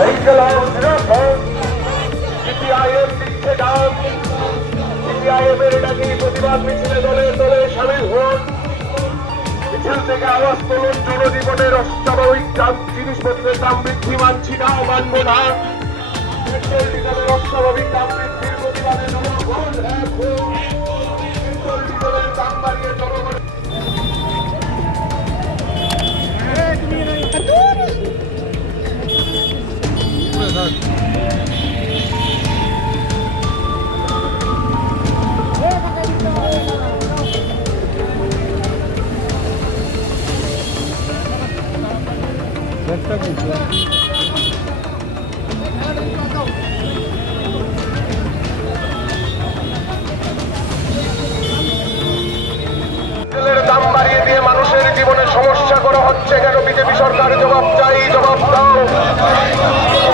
ইনকলাব জিন্দাবাদ। সিপিআইএম দিচ্ছে ডাক, সিপিআইএমের ডাকি প্রতিবাদ মিছিলে দলে দলে সামিল হন। মিছিল থেকে আওয়াজ তুলুন, জনজীবনের অস্বাভাবিক জিনিসপত্রের দাম বৃদ্ধি মানছি না, মানব না। পেট্রোল ডিজেলের অস্বাভাবিক দাম বৃদ্ধির প্রতিবাদে জনগণ এক হন। পেট্রোল ডিজেলের দাম বাড়িয়ে জনগণ দাম বাড়িয়ে দিয়ে মানুষের জীবনে সমস্যা করা হচ্ছে কেন? বিজেপি সরকার জবাব চাই, জবাব দাও।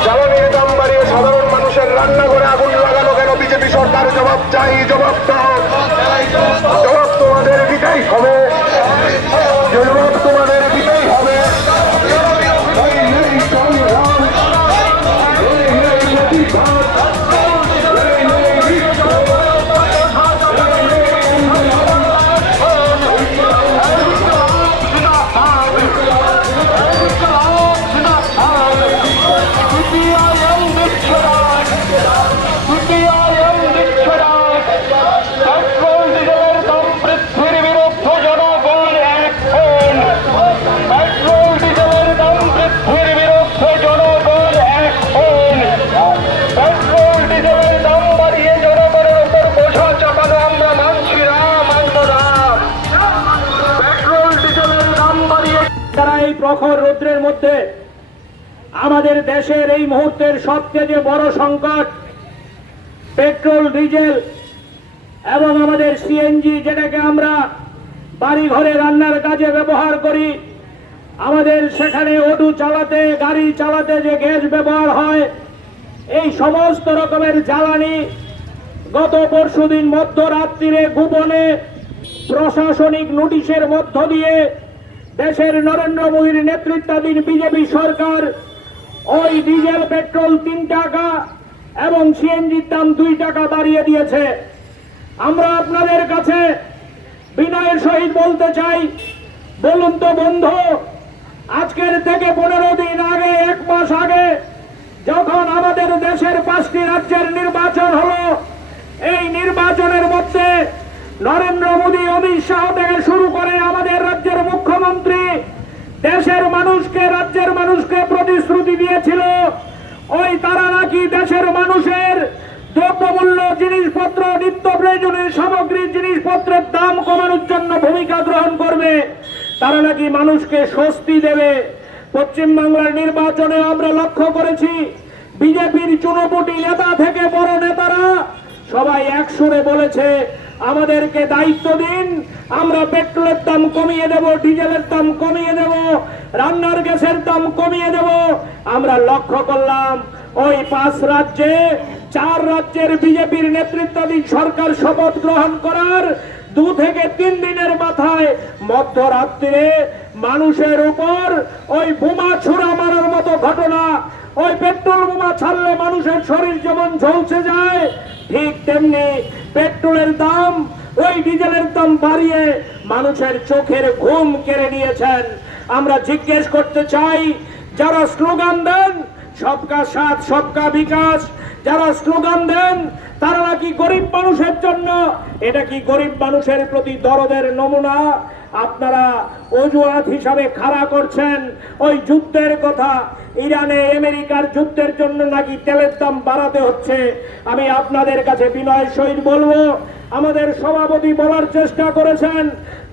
জ্বালানির দাম বাড়িয়ে সাধারণ মানুষের রান্নাঘরে আগুন লাগানো কেন? বিজেপি সরকার জবাব চাই, জবাব দাও। জবাব তোমাদের দিতেই হবে, জবাব তোমাদের দিতেই হবে। প্রখর রৌদ্রের মধ্যে আমাদের দেশের এই মুহূর্তের সবচেয়ে বড় সংকট পেট্রোল, ডিজেল এবং আমাদের সিএনজি, যেটাকে আমরা বাড়ি ঘরে রান্নার কাজে ব্যবহার করি। আমাদের সেখানে অটো চালাতে, গাড়ি চালাতে যে গ্যাস ব্যবহার হয়, এই সমস্ত রকমের জ্বালানি গত পরশুদিন মধ্যরাত্রিরে গোপনে প্রশাসনিক নোটিশের মধ্য দিয়ে দেশের নরেন্দ্র মোদীর নেতৃত্বাধীন বিজেপি সরকার ওই ডিজেল, পেট্রোল 3 টাকা এবং সিএনজির দাম 2 টাকা বাড়িয়ে দিয়েছে। আমরা আপনাদের কাছে বিনয়ের সহিত বলতে চাই, বলুন তো বন্ধু, আজকের থেকে 15 দিন আগে, 1 মাস আগে যখন আমাদের দেশের 5টি রাজ্যের নির্বাচন হলো, এই নির্বাচনের মধ্যে নরেন্দ্র মোদী, অমিত শাহ থেকে শুরু করে আমাদের রাজ্যের মুখ্যমন্ত্রী দেশের মানুষকে, রাজ্যের মানুষকে প্রতিশ্রুতি দিয়েছিল ওই তারা নাকি দেশের মানুষের দ্রব্যমূল্য, জিনিসপত্র, নিত্য প্রয়োজনীয় সামগ্রী, জিনিসপত্রের দাম কমানোর জন্য ভূমিকা গ্রহণ করবে, তারা নাকি মানুষকে স্বস্তি দেবে। পশ্চিমবাংলার নির্বাচনে আমরা লক্ষ্য করেছি বিজেপির চুনোপুটি নেতা থেকে বড় নেতারা সবাই এক সুরে বলেছে, আমাদেরকে দায়িত্ব দিন, আমরা পেট্রোলের দাম কমিয়ে দেব, ডিজেলের দাম কমিয়ে দেব, রান্নার গ্যাসের দাম কমিয়ে দেব। আমরা লক্ষ্য করলাম ওই 5 রাজ্যে 4 রাজ্যের বিজেপির নেতৃত্বাধীন সরকার শপথ গ্রহণ করার 2 থেকে 3 দিনের মাথায় মধ্যরাত্রিরে মানুষের উপর ওই বোমা ছুড়া মারার মতো ঘটনা। ওই পেট্রোল বোমা ছাড়লে মানুষের শরীর যেমন ঝলসে যায়, ঠিক তেমনি পেট্রোলের দাম, ওই ডিজেলের দাম বাড়িয়ে মানুষের চোখের ঘুম কেড়ে নিয়েছেন। আমরা জিজ্ঞেস করতে চাই, যারা স্লোগান দেন সবকা সাথ সবকা বিকাশ, যারা স্লোগান দেন তারা নাকি গরিব মানুষের জন্য, এটা কি গরিব মানুষের প্রতি দরদের নমুনা? আপনারা অজুহাত হিসাবে খাড়া করছেন ওই যুদ্ধের কথা, ইরানে আমেরিকার যুদ্ধের জন্য নাকি তেলের দাম বাড়াতে হচ্ছে। আমি আপনাদের কাছে বিনয়ের সহিত বলবো, আমাদের সভাপতি বলার চেষ্টা করেছেন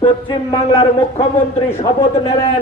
পশ্চিম বাংলার মুখ্যমন্ত্রী শপথ নেবেন,